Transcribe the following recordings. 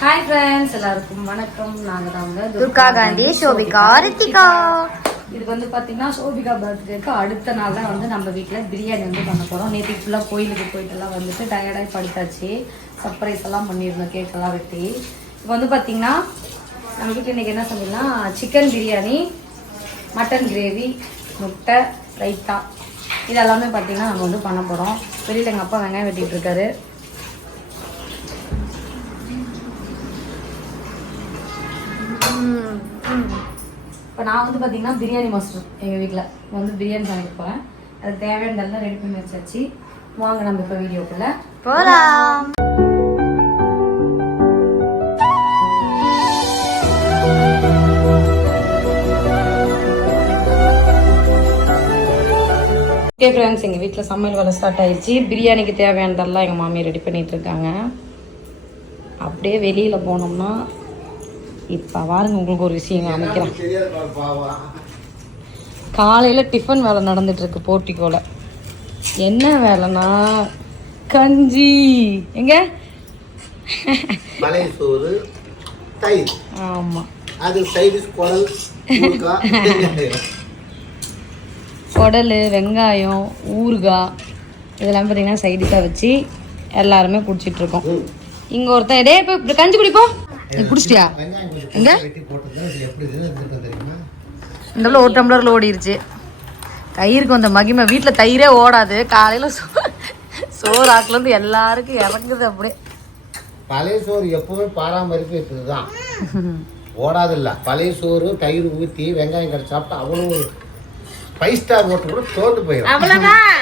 Hi friends, எல்லாருக்கும் வணக்கம். நாங்கள் தான் துர்கா காந்தி, சோபிகா, ரித்திகா. இது பார்த்தீங்கன்னா சோபிகா பர்த்டேக்கு அடுத்த நாள் தான் நம்ம வீட்டில் பிரியாணி பண்ண போகிறோம். நேற்று ஃபுல்லாக கோயிலுக்கு போயிட்டுலாம் டயர்டாகி படுத்தாச்சு. சர்ப்ரைஸ் எல்லாம் பண்ணியிருந்தோம், கேக்கெல்லாம் வெட்டி. இப்போ பார்த்தீங்கன்னா நம்ம வீட்டில் இன்றைக்கி என்ன சொல்லிடலாம், சிக்கன் பிரியாணி, மட்டன் கிரேவி, முட்டை, ரைத்தா, இது எல்லாமே பார்த்தீங்கன்னா நம்ம பண்ண போகிறோம். வெளியில் எங்கள் அப்பா வெங்காயம் வெட்டிகிட்டு இருக்காரு. இப்போ நான் பார்த்தீங்கன்னா பிரியாணி மாஸ்டர் எங்கள் வீட்டில் பிரியாணி சமைக்க போகிறேன். அதுக்கு தேவையானதெல்லாம் ரெடி பண்ணி வச்சாச்சு. வாங்க நம்ம இப்போ வீடியோக்குள்ள போகலாம். ஓகே ஃப்ரெண்ட்ஸ், எங்கள் வீட்டில் சமையல் வேலை ஸ்டார்ட் ஆயிடுச்சு. பிரியாணிக்கு தேவையானதெல்லாம் எங்கள் மாமியார் ரெடி பண்ணிகிட்டு இருக்காங்க. அப்படியே வெளியில் போனோம்னா இப்போ பாருங்க, உங்களுக்கு ஒரு விஷயம் காமிக்கிறேன். காலையில் டிஃபன் வேலை நடந்துட்டுருக்கு போர்ட்டிக்கோல. என்ன வேலைன்னா கஞ்சி. எங்க மலைசோறு, தயிர். ஆமாம், அது சைடிஷ் குடல், வெங்காயம், ஊறுகாய் இதெல்லாம் பார்த்தீங்கன்னா சைடிஷாக வச்சு எல்லாருமே குடிச்சிட்ருக்கோம். இங்கே ஒருத்தன் டே இப்போ கஞ்சி குடிப்போம். குடிச்சிட்டியா? எங்க இந்த ஒரு டம்ளரில் ஓடிடுச்சு. தயிருக்கு வந்த மகிமை வீட்டில் தயிரே ஓடாது. காலையில் சோறு ஆக்குலேருந்து எல்லாருக்கும் இறங்குது. அப்படியே பழைய சோறு எப்பவுமே பாரம்பரியம் தான், ஓடாது இல்லை. பழைய சோறு தயிர் ஊற்றி வெங்காயம் கட்டி சாப்பிட்டா அவ்வளோ 5 ஸ்டார் ஹோட்டல் கூட தோண்டு போயிடும். அவ்வளோதான்.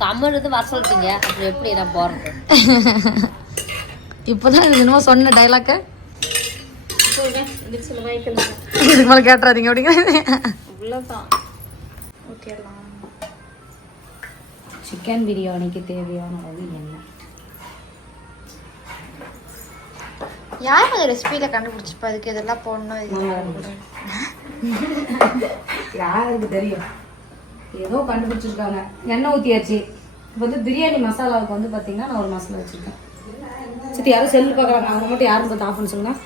தமிழ் வர சொல்லிட்டீங்க, அப்புறம் எப்படி நான் போறது? இப்போதான் என்னமோ சொன்ன டைலாக்க இதுக்கு மேலே கேட்டுறாதீங்க அப்படிங்கிறது. சிக்கன் பிரியாணிக்கு தேவையான அளவு என்ன? யார் அந்த ரெசிபியில கண்டுபிடிச்சிப்பா? அதுக்கு இதெல்லாம் போடணும். யாருக்கு தெரியும்? ஏதோ கண்டுபிடிச்சிருக்காங்க. எண்ணெய் ஊற்றியாச்சு. இப்போ பிரியாணி மசாலாவுக்கு பார்த்தீங்கன்னா நான் ஒரு மசாலா வச்சுருக்கேன். சரி, யாரும் செல்லு பார்க்குறாங்க, அவங்க மட்டும் யாரும் பார்த்து ஆஃப்னு சொல்லுங்கள்.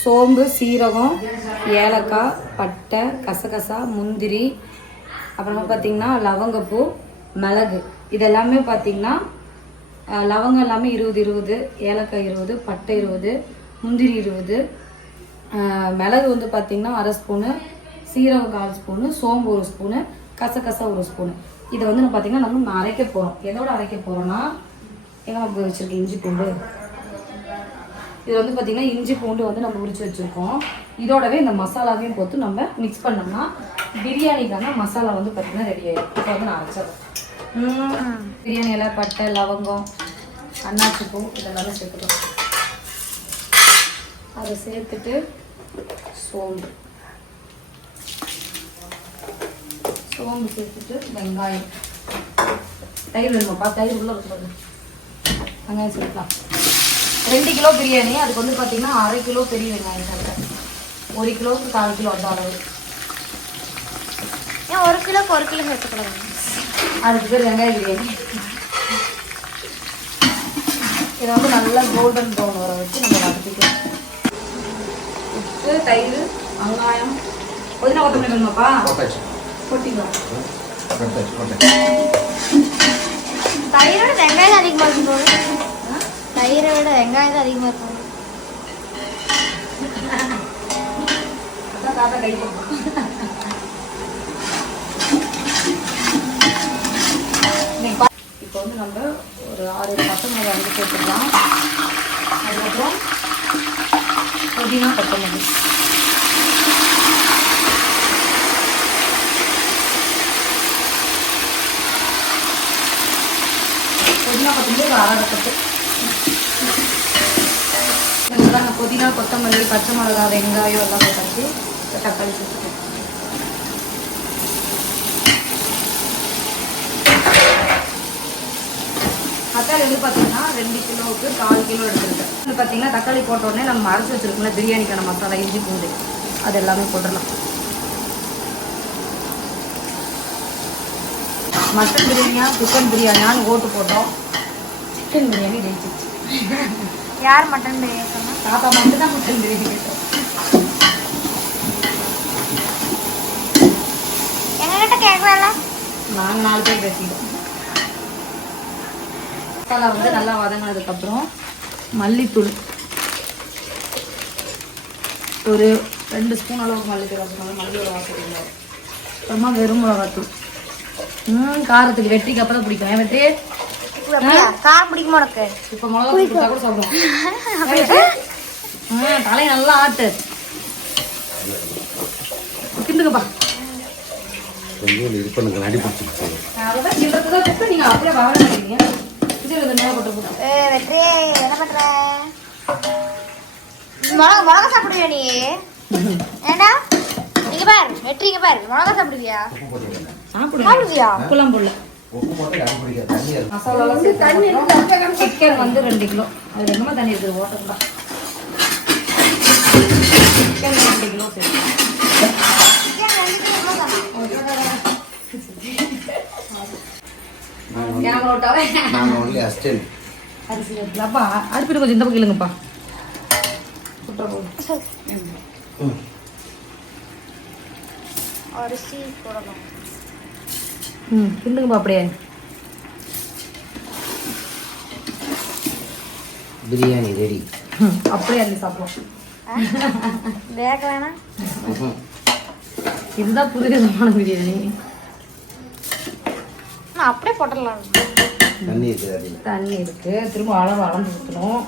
சோம்பு, சீரகம், ஏலக்காய், பட்டை, கசகசா, முந்திரி, அப்புறமா பார்த்தீங்கன்னா லவங்கப்பூ, மிளகு. இதெல்லாமே பார்த்தீங்கன்னா லவங்கம் எல்லாமே 20, ஏலக்காய் 20, பட்டை 20, முந்திரி 20, மிளகு பார்த்தீங்கன்னா 1/2 ஸ்பூனு, சீரகம் 1/4 ஸ்பூனு, சோம்பு 1 ஸ்பூனு, கசகசா 1 ஸ்பூனு. இதை பார்த்தீங்கன்னா நம்ம அரைக்க போகிறோம். எதோட அரைக்க போகிறோன்னா, எங்கே வச்சுருக்கேன் இஞ்சி பூண்டு. இது பார்த்தீங்கன்னா இஞ்சி பூண்டு நம்ம உரிச்சு வச்சுருக்கோம். இதோடவே இந்த மசாலாவையும் போட்டு நம்ம மிக்ஸ் பண்ணோம்னா பிரியாணிக்கான மசாலா பார்த்தீங்கன்னா ரெடி ஆகிடும். இப்போ நான் அரைச்சிடுறேன். பிரியாணி இலை, பட்டை, லவங்கம், அன்னாச்சி பூ இதெல்லாமே சேர்த்துக்கலாம். அதை சேர்த்துட்டு சோம்பு சேர்த்துட்டு வெங்காயம், தயிர் வேணுமாப்பா? தயிர் உள்ள இருக்க வெங்காயம் சேர்க்கலாம். 2 கிலோ பிரியாணி, அதுக்கு பார்த்தீங்கன்னா 1/2 கிலோ பெரிய வெங்காயம் சேர்த்தேன். 1 கிலோவுக்கு 1/4 கிலோ அந்த அளவு. ஏன் 1 கிலோக்கு 1 கிலோ சேர்த்துக்கூடாது? அதுக்கு பேர் வெங்காய பிரியாணி. இதை நல்லா கோல்டன் ப்ரௌன் வர வச்சு நம்ம வதக்கிக்கலாம். உப்பு, தயிர், வெங்காயம், புதினா கொத்தமல்லி வேணுமாப்பா? போட்டிங்களா? தயிரோட வெங்காயம் அதிகமாக இருக்கும். தயிரை விட வெங்காயம் தான் அதிகமாக இருக்கும். அதான் தாத்தா கை இப்போ நம்ம ஒரு 6 பசங்க சேர்த்துக்கலாம். அதுக்கப்புறம் புதினா கொத்தமல்லி. புதினா கொத்தமல்லி ஒரு 1/2 கப்பு. புதினா கொத்தமல்லி, பச்சை மிளகா, வெங்காயம் எல்லாம் போட்டாச்சு. தக்காளி சேர்த்துட்டு தக்காளி பார்த்தீங்கன்னா 2 கிலோவுக்கு 1/4 கிலோ எடுத்துருக்கேன். பார்த்தீங்கன்னா தக்காளி போட்ட உடனே நம்ம அரைச்சி வச்சிருக்கோம்ல பிரியாணிக்கான மசாலா, இஞ்சி பூண்டு, அது எல்லாமே போட்டுடலாம். மட்டன் பிரியாணியா சிக்கன் பிரியாணியான்னு ஓட்டு போட்டோம். சிக்கன் பிரியாணி ஜெயிச்சிருச்சு. யார் மட்டன் பிரியாணி சொன்னா? தாத்தா மட்டும் தான் மட்டன் பிரியாணி கேட்டோம். எங்ககிட்ட கேட்கல. நாங்கள் 4 பேர் பேசிக்கிட்டோம். மசாலா வந்து நல்லா வதங்கினதுக்கப்புறம் மல்லித்தூள் ஒரு 2 ஸ்பூன் அளவுக்கு மல்லித்தூள் வச்சுக்கோங்க. மல்லியோட வாசல் அப்புறமா வெறும் மிளகாத்தூள். காரத்துக்கு வெற்றிக்கு அப்புறம் பிடிக்கும். ஏன் வெற்றி காரம் பிடிக்குமா உனக்கு? இப்போ மிளகாத்தூள் கொடுத்தா கூட சாப்பிடுவோம். தலையை நல்லா ஆட்டு கிண்டுக்கப்பா. கொஞ்சம் இது பண்ணுங்க, அடி பிடிச்சிருச்சு. அதான் கிண்டுறது தான் கொடுத்து நீங்கள் அப்படியே வாழ மாட்டீங்க. இது மேலே போட்டு போட்டு வெற்றி என்ன பண்ற? மிளகா சாப்பிடுவியா நீ? ஏண்டா இங்க பாரு வெற்றி, இங்க பாரு மிளகா சாப்பிடுவியா? சாப்பிடுவியா? உப்புலாம் போடல. உப்பு போட்டு அடி பிடிக்காது. தண்ணி இருக்கு. மசாலாலாம் சேர்த்து சிக்கன் வந்து 2 கிலோ. அது என்னமா தண்ணி இருக்குது ஓட்டர் தான். சிக்கன் 2 கிலோ சேர்த்து கேமரோட்டாவே நாங்கள் ஒன்லி அசிஸ்டன்ட். அரிசி எடுத்துலாப்பா. அடுப்பிட்டு கொஞ்சம் இந்த பக்கம் இல்லைங்கப்பா. அரிசி போடணும். கிண்டுங்கப்பா அப்படியே. பிரியாணி ரெடி. அப்படியே அள்ளி சாப்பிடுவோம். வேக வேணாம். இதுதான் புது விதமான பிரியாணி. அப்படியே போட்டுடலாம். தண்ணி இருக்குது அதில். தண்ணி இருக்கு. திரும்ப அளவு அளந்து ஊற்றணும்.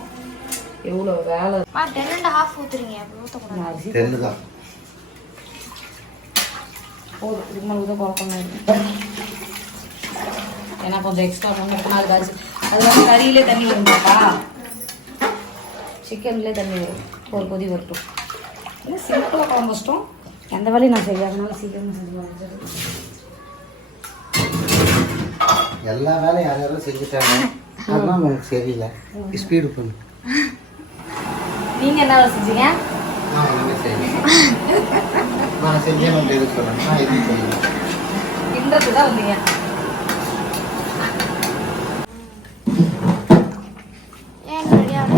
எவ்வளோ வேலை. 10.5 ஊத்துறீங்க. அப்படி ஊற்றக்கூடாது. அரிசி தெரியல தான். போதும். இதுக்கு மேலே ஊற்ற குழப்பம். ஏன்னா கொஞ்சம் எக்ஸ்ட்ரா பண்ணணும். அதுக்கு அரிசி அது வந்து கறியிலே தண்ணி வரும்ப்பா. சிக்கன்லேயே தண்ணி வரும். ஒரு கொதி வரட்டும். இல்லை சிம்பிளாக குழம்பு வச்சிட்டோம். எந்த வேலையும் நான் செய்யாதனால சீக்கிரமாக செஞ்சு எல்லா வேலையும் யாரும் செஞ்சுட்டாங்க. அதெல்லாம் எனக்கு சரியில்லை. ஸ்பீடு பண்ணு. நீங்கள் என்ன வேலை செஞ்சீங்க? நான் ஒன்றுமே செய்யலை. நான் செஞ்சேன் வந்து எதுக்கு சொல்கிறேன். நான் எதுவும் செய்யலை. கிண்டத்துக்கு தான் வந்தீங்க. ஏன் ரெடியாக?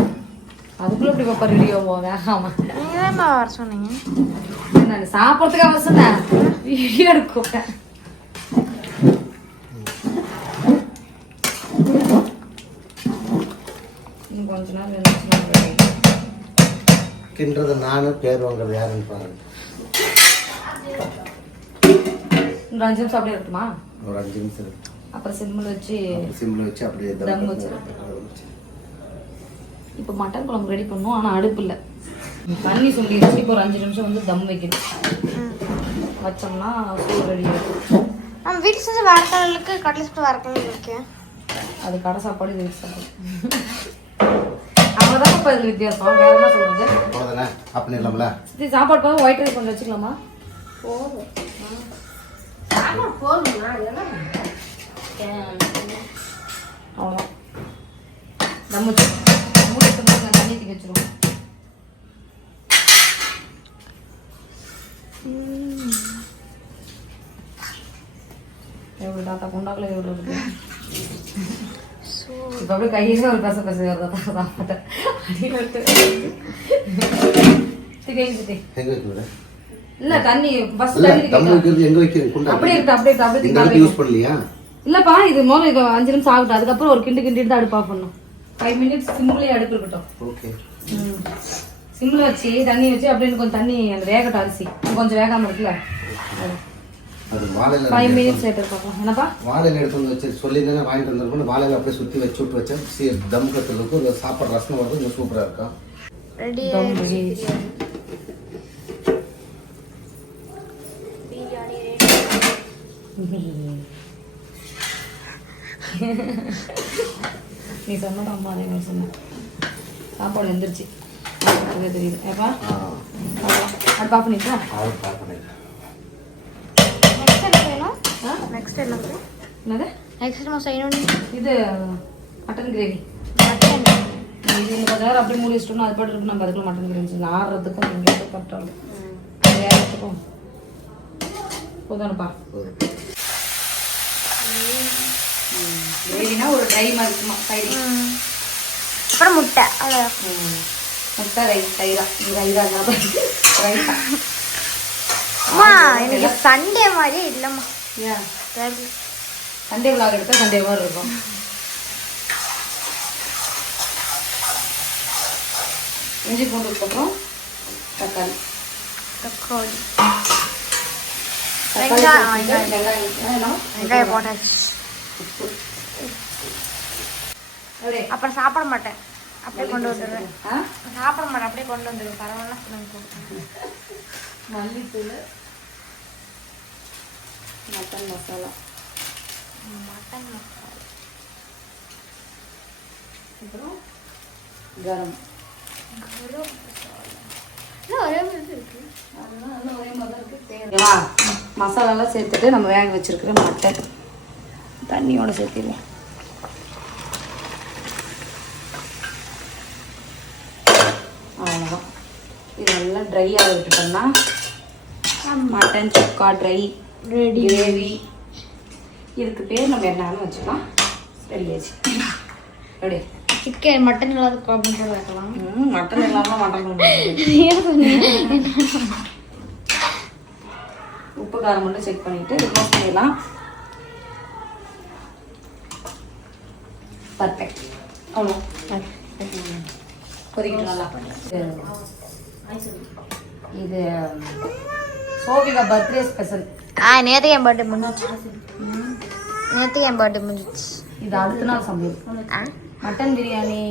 அதுக்குள்ளே இப்படி பாப்பா ரெடியோ வேகாம. நீங்கள் தான் வர சொன்னீங்க. நான் சாப்பிட்றதுக்காக வர சொன்னேன். வீடியோ எடுக்க கொஞ்ச நேரம் கிண்டுறது நானும் பேர் வாங்குறது யாருன்னு பாருங்க. ஒரு 5 நிமிஷம் அப்படியே இருக்குமா? ஒரு 5 நிமிஷம் இருக்கு. அப்புறம் சிம்மில் வச்சு சிம்மில் வச்சு அப்படியே தம் வச்சு. இப்போ மட்டன் குழம்பு ரெடி பண்ணுவோம். ஆனால் அடுப்பு இல்லை. தண்ணி சுண்டி வச்சு இப்போ ஒரு 5 நிமிஷம் வந்து தம் வைக்கணும். வச்சோம்னா சூடு ரெடி ஆகிடும். நம்ம வீட்டு செஞ்சு வரக்கடலுக்கு கடலை சுட்டு வரக்கடல் இருக்கேன். அது கடை சாப்பாடு இது வீட்டு சாப்பாடு. அவ்வளோதான் இப்போ இது வித்தியாசம். வேற என்ன சொல்கிறது? போதுண்ணே அப்படின்னு இல்லாமல சித்தி சாப்பாடு பார்த்து ஒயிட் ரைஸ் கொஞ்சம் வச்சுக்கலாமா? போதும். அவ்வளோதான். நம்ம மூடி எடுத்து தண்ணி தூக்கி வச்சிருவோம். எவ்வளோ தாத்தா கொண்டாக்குல எவ்வளோ இருக்கு. இப்போ அப்படியே கையிலே ஒரு பேச வருதா தாத்தா அடியில் விட்டு எங்க வைக்கிறேன். இல்லை தண்ணி ஃபர்ஸ்ட் இல்ல தண்ணி தம் வைக்கிறது எங்க வைக்கிறேன். குண்டா அப்படியே இருக்கு அப்படியே இருக்கு அப்படியே இந்த இருக்கு. யூஸ் பண்ணலையா? இல்லப்பா இது முதல்ல இது 5 நிமிஷம் ஆகட்டும். அதுக்கப்புறம் ஒரு கிண்டிட்டு தான் அடுப்பு ஆஃப் பண்ணணும். 5 மினிட்ஸ் சிம்லேயே அடுப்பு இருக்கட்டும். ஓகே. சிம்மில் வச்சு தண்ணி வச்சு அப்படின்னு கொஞ்சம் தண்ணி அந்த வேகட்டும். அரிசி கொஞ்சம் வேகாமல் இருக்குல்ல. அது வாழையில 5 மினிட்ஸ் எடுத்து பார்க்கலாம். என்னப்பா வாழையில எடுத்து வந்து வச்சு சொல்லியிருந்தேன் வாங்கிட்டு வந்திருக்கோம். வாழையில அப்படியே சுற்றி வச்சு விட்டு வச்சா தம் கட்டுறதுக்கு ஒரு சாப்பாடு ரசம் வருது. கொஞ்சம் சூப்பராக இருக்கும். ரெடி நீ சொன்னது அம்மா அதே மாதிரி சொன்னேன். சாப்பாடு வந்துருச்சு. தெரியுது ஏப்பா அது பாப்பா பண்ணிட்டா அவர் பார்க்கணும். நெக்ஸ்ட் என்ன வேணும்? நெக்ஸ்ட் என்ன என்னது நெக்ஸ்ட் நம்ம செய்யணும். இது மட்டன் கிரேவி. மட்டன் இது இன்னும் கொஞ்ச நேரம் அப்படியே மூடி வச்சிட்டோம்னா அது பாட்டு இருக்கு. நம்ம அதுக்குள்ள மட்டன் கிரேவி ஆடுறதுக்கும் இங்கே கரெக்டாகும். வேறதுக்கும் போதானப்பா. கிரேவினா ஒரு ட்ரை மாதிரி இருக்குமா சைடு. அப்புறம் முட்டை அவ்வளோ. முட்டை ரைஸ் தயிரா ரைஸா. அம்மா எனக்கு சண்டே மாதிரியே இல்லைம்மா. ஏன் தெரியல. சண்டே விளாக் எடுத்தால் சண்டே மாதிரி இருக்கும். இஞ்சி பூண்டுக்கு அப்புறம் தக்காளி வெங்காயம் போட்டாச்சு. அப்புறம் சாப்பிட மாட்டேன், அப்படியே கொண்டு வந்துடுவேன். சாப்பிட மாட்டேன், அப்படியே கொண்டு வந்துடுவேன். பரவாயில்ல. மல்லித்தூள், மட்டன் மசாலா, அப்புறம் கரம் மசாலாலாம் சேர்த்துட்டு நம்ம வேக வச்சிருக்கிற மட்டன் தண்ணியோட சேர்த்திடலாம். அவ்வளோதான். இது நல்லா ட்ரையாக விட்டுட்டோம்னா மட்டன் சுக்கா ட்ரை கிரேவி. இதுக்கு பேர் நம்ம என்னன்னு வச்சுக்கலாம். ரெடி ஆச்சு. ரெடி. சிக்கன் மட்டன் இல்லாத ப்ராப்ளம் கூட வைக்கலாம். மட்டன் இல்லாமல் மட்டன் உப்பு காரம் மட்டும் செக் பண்ணிட்டு ரிமூவ் பண்ணிடலாம். பர்ஃபெக்ட். அவ்வளோ கொதிக்கிட்டு நல்லா. இது சோபிகா பர்த்டே ஸ்பெஷல். நேற்று என் பர்த்டே முடிஞ்சிச்சு. இது அடுத்த நாள் சமையல். மட்டன் பிரியாணி.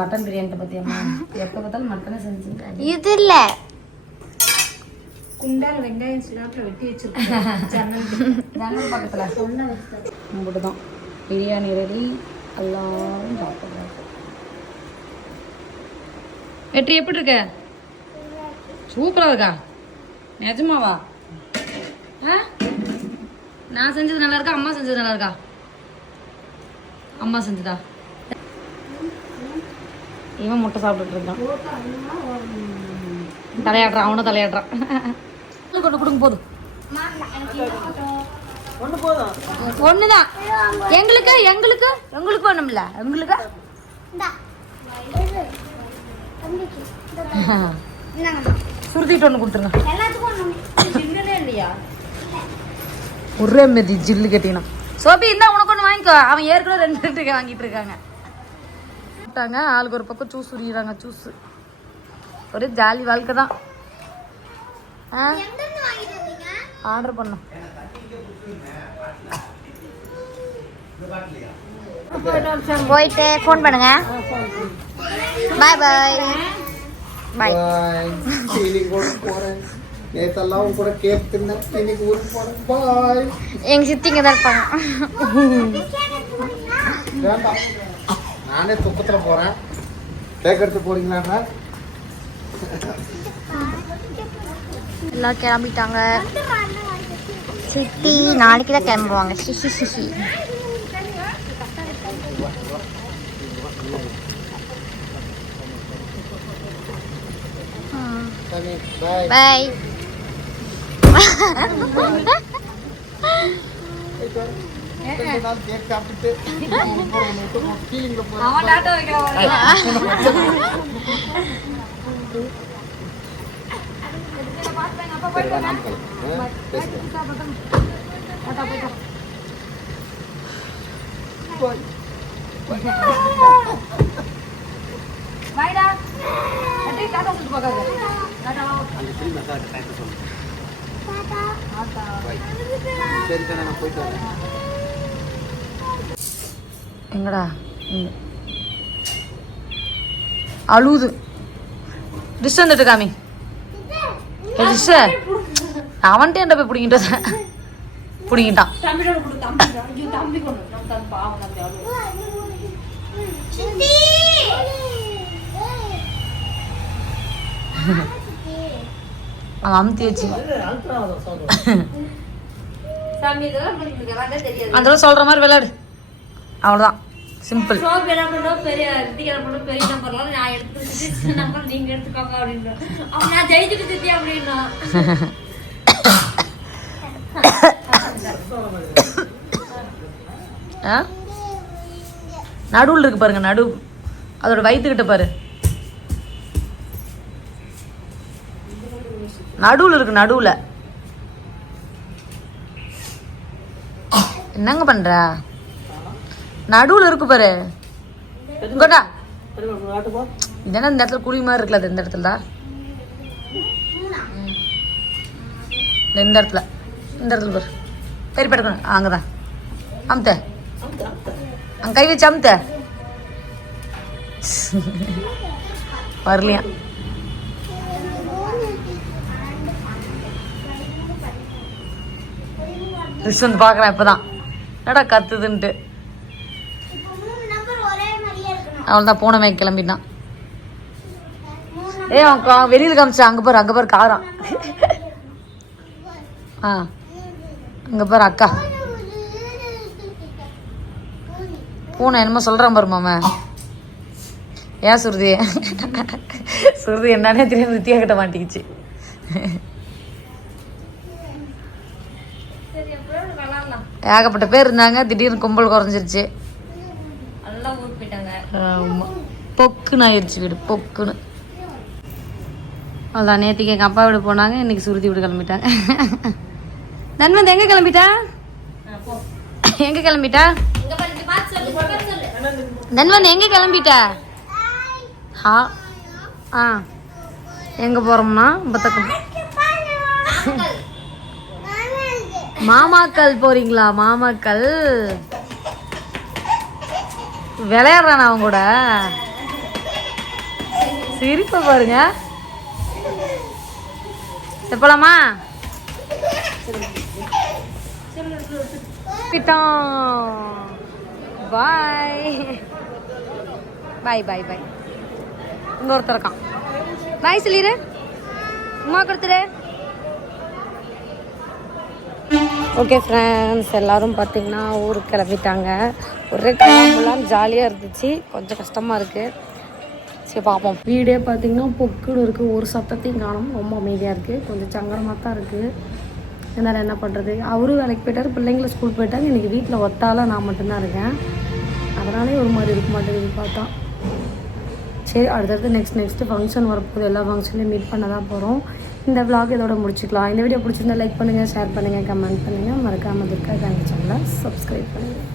மட்டன் பிரியாணி பத்தியம்மா எப்போ பார்த்தாலும் மட்டனை செஞ்சு. இது இல்லை, குண்டால வெங்காயம் சிலாப்பில் வெட்டி வச்சிருக்கேன் ஜன்னல் பக்கத்தில். நம்மகிட்ட தான் பிரியாணி ரெடி. எல்லாரும் சாப்பிட்றாங்க. வெற்றி எப்படி இருக்க? சூப்பராக இருக்கா? நிஜமாவா? நான் செஞ்சது நல்லா இருக்கா, அம்மா செஞ்சது நல்லா இருக்கா? அம்மா செஞ்சதா? இவன் முட்டை சாப்பிட்டுட்டு இருக்கான். தலையாடுறான், அவனும் தலையாடுறான். கொண்டு கொடுங்க போதும். ஒண்ணுதான் எங்களுக்கு எங்களுக்கு எங்களுக்கு ஒண்ணுமில்ல. எங்களுக்கு சுருத்திட்டு ஒண்ணு கொடுத்துருங்க. ஒரே மாரி ஜில்லு கட்டினா. சோபி இருந்தா உனக்கு ஒன்று வாங்கிக்கோ. அவன் ஏற்கனவே 2 வாங்கிட்டு இருக்காங்க. ஆளுக்கு ஒரு பக்கம் ஜூஸ் உரியிறாங்க. ஜூஸ் ஒரு ஜாலி வாழ்க்கை தான். ஆர்டர் பண்ணோம். போயிட்டு ஃபோன் பண்ணுங்க. பாய் பாய் பாய். நேத்தெல்லாம் கூட கேட்டுருந்தேன். இன்னைக்கு ஊருக்கு போறேன். பாய். எங்க சித்திங்க தான் இருப்பாங்க. வேண்டாம், நானே துக்கத்தில் போறேன். கேக் எடுத்து போறீங்களா? எல்லாம் கிளம்பிட்டாங்க. சித்தி நாளைக்கு தான் கிளம்புவாங்க. சிசி பாய். எங்கடா அழுவுது. டிஷ் வந்துட்டு காமி. டிஷ் அவன்கிட்ட என்ன போய் பிடிங்கிட்டான். அமுத்தி வச்சு அந்த சொல்ற மாதிரி விளையாடு. அவ்வளோதான், சிம்பிள். பெரிய நம்பர்லாம் நான் எடுத்து நம்பர் நீங்க எடுத்துக்கோங்க அப்படின்னு நான் ஜெயிச்சுட்டு திட்டி அப்படின்னா ஆ நடுவில் இருக்கு பாருங்க, நடு அதோட வயிற்றுக்கிட்ட பாரு, நடுவில் இருக்கு, நடுவில். என்னங்க பண்ற? நடுவில் இருக்கு பாரு. இங்கடா இதென்ன இந்த இடத்துல குழி மாதிரி இருக்குல்ல, அது இந்த இடத்துல தான், இந்த இடத்துல, இந்த இடத்துல பாரு, பெரிய படுக்கணும். அங்கதான் அமுத்த, அங்க கை வச்சு அமுத்த. வரலையா? ரிஷ் வந்து பார்க்குறேன் இப்போதான், என்னடா கத்துதுன்ட்டு. அவள் தான் போனமே கிளம்பிட்டான். அவன் வெளியில் காமிச்சான், அங்கே பாரு காரம். ஆ அங்கே பாரு அக்கா பூனை என்னமோ சொல்கிறான் பாரு மாமா. ஏன் சுருதி என்னன்னே தெரியும், வித்தியா கிட்ட மாட்டிக்கிச்சு. ஏகப்பட்ட பேர் இருந்தாங்க, திடீர்னு கும்பல் குறைஞ்சிருச்சு. ஆமாம், பொக்குன்னு ஆயிடுச்சு வீடு, பொக்குன்னு. அதான் நேற்றுக்கு எங்கள் அப்பா வீடு போனாங்க, இன்னைக்கு சுருதி வீடு கிளம்பிட்டாங்க. நன்வந்த் எங்கே கிளம்பிட்டா? எங்கே கிளம்பிட்டா? நன்வந்த் எங்கே கிளம்பிட்டா? ஹா ஆ எங்கே போகிறோம்னா மாமாக்கள் போறீங்களா? மாமாக்கள் விளையாடுறான் அவங்க கூட, சிரிப்ப பாருங்க. எப்பலாமா பாய் பாய் பாய் பாய். இன்னொருத்தர் இருக்கான், பாய் சொல்லிடு, அம்மா கொடுத்துரு. ஓகே ஃப்ரெண்ட்ஸ், எல்லோரும் பார்த்திங்கன்னா ஊருக்கு கிளம்பிட்டாங்க. ஒரே கிளம்பலாம் ஜாலியாக இருந்துச்சு, கொஞ்சம் கஷ்டமாக இருக்குது. சரி பார்ப்போம். வீடே பார்த்திங்கன்னா பொக்குன்னு இருக்குது, ஒரு சத்தத்தையும் காணும், ரொம்ப அமைதியாக இருக்குது, கொஞ்சம் சங்கடமாக தான் இருக்குது. என்னால் என்ன பண்ணுறது, அவரும் வேலைக்கு போயிட்டார், பிள்ளைங்களும் ஸ்கூல் போயிட்டாங்க. இன்றைக்கி வீட்டில் ஒத்தால நான் மட்டும்தான் இருக்கேன், அதனாலே ஒரு மாதிரி இருக்க மாட்டேங்குது பார்த்தா. சரி அடுத்தடுத்து நெக்ஸ்ட்டு ஃபங்க்ஷன் வரப்போகுது, எல்லா ஃபங்க்ஷன்லையும் மீட் பண்ண தான் போகிறோம். இந்த vlog இதோட முடிச்சுக்கலாம். இந்த வீடியோ பிடிச்சிருந்தா லைக் பண்ணுங்கள், ஷேர் பண்ணுங்கள், கமெண்ட் பண்ணுங்கள். மறக்காமல் இருக்க சேனலை சப்ஸ்கிரைப் பண்ணுங்கள்.